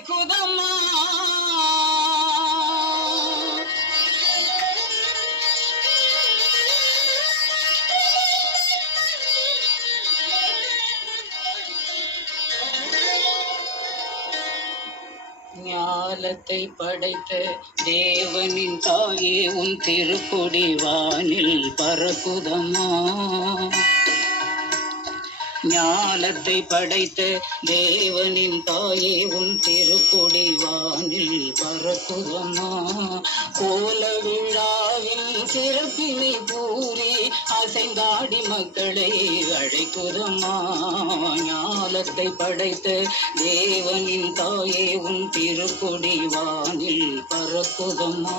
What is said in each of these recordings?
குதமா ஞாலத்தை படைத்த தேவனின் தாயே உன் திருக்குடி வானில் பரப்புதமா ஞானத்தை படைத்த தேவனின் தாயே உன் திருக்குடி வானில் பரப்புதம்மா கோல விழாவின் சிறப்பினை பூரி அசைந்தாடி மக்களை அழைக்குதமா ஞானத்தை படைத்த தேவனின் தாயே உன் திருக்குடி வானில் பரப்புதம்மா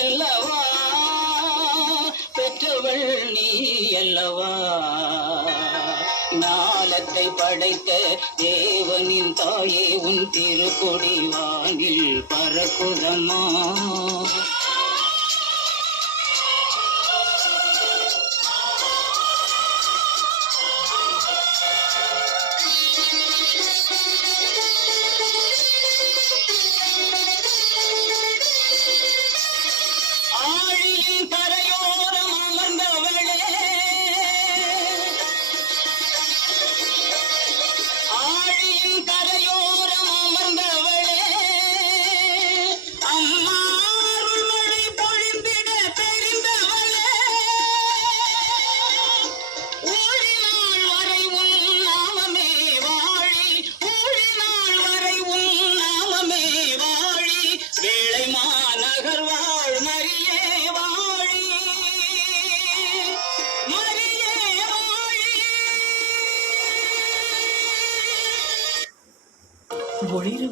அல்லவா? பெற்றவள் நீ அல்லவா? ஞாலத்தை படைத்த தேவனின் தாயே உன் திருக்கொடி வானில் பறக்குதமா கரையோரம் அமர்ந்தவளே. ஆழியின் হরির